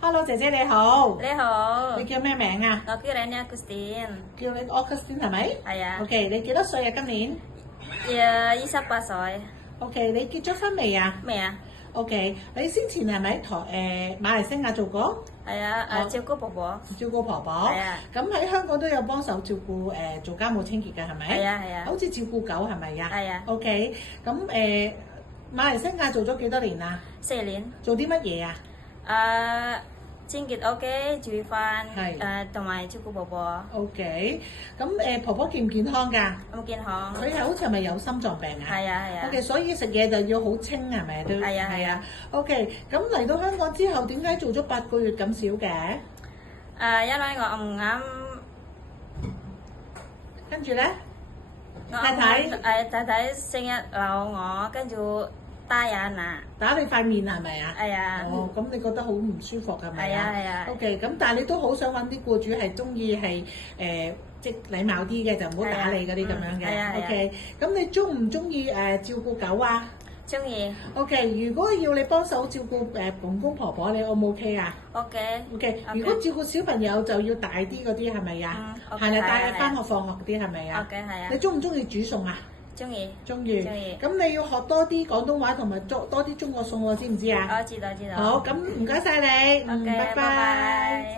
Hello， 姐姐你好。你好，你叫咩名啊？我叫 Rania Agustin。叫你 Augustine 係咪？係啊。OK，你幾多歲啊？今年28歲。？OK，你結咗婚未啊咩啊？ ？OK，你先前係咪馬來西亞做過？係啊，照顧婆婆。照顧婆婆。係啊。咁喺香港都有幫手照顧做家務清潔嘅係咪？係啊係啊。好似照顧狗係咪啊？係啊。OK，咁馬來西亞做咗幾多年啊？4年。做啲乜嘢啊？清潔屋企、煮飯，同埋照顧婆婆。OK，咁婆婆健唔健康㗎？咁健康。佢好似係咪有心臟病啊？係啊係啊。OK，所以食嘢就要好清係咪都？係啊係啊。OK，咁嚟到香港之後，點解做咗8個月咁少嘅？因為我唔啱。跟住咧，太太成日鬧我，跟住打人啊！打你塊面係咪啊？係啊。哦，咁你覺得好唔舒服係咪啊？係啊。OK，咁但係你都好想揾啲僱主係中意係即係禮貌啲嘅，就唔好打你嗰啲咁樣嘅。OK，咁你中唔中意照顧狗啊？中意。OK， 如果要你幫手照顧公公婆婆，你 O 唔 OK 啊 ？OK。如果照顧小朋友就要大啲嗰啲係咪啊？係啦，帶佢翻學放學嗰啲係咪啊？OK，係啊。你中唔中意煮餸啊？中意。咁你要學多啲廣東話同埋多啲中國餸喎，知唔知啊？我知道。好，咁唔該晒你。OK，拜拜。